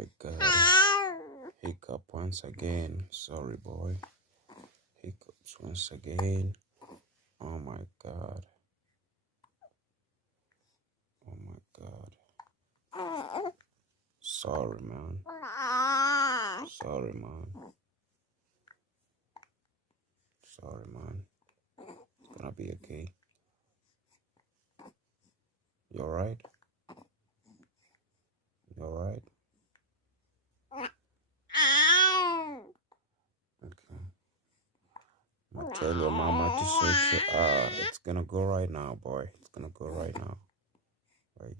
my God. Hiccup once again. Sorry, boy. Hiccups once again. Oh my God. Oh my God. Sorry, man. Sorry, man. Sorry, man. It's gonna be okay. You alright? You alright? Okay. I'm gonna tell your mama to sort you out. It's gonna go right now, boy. It's gonna go right now. Right?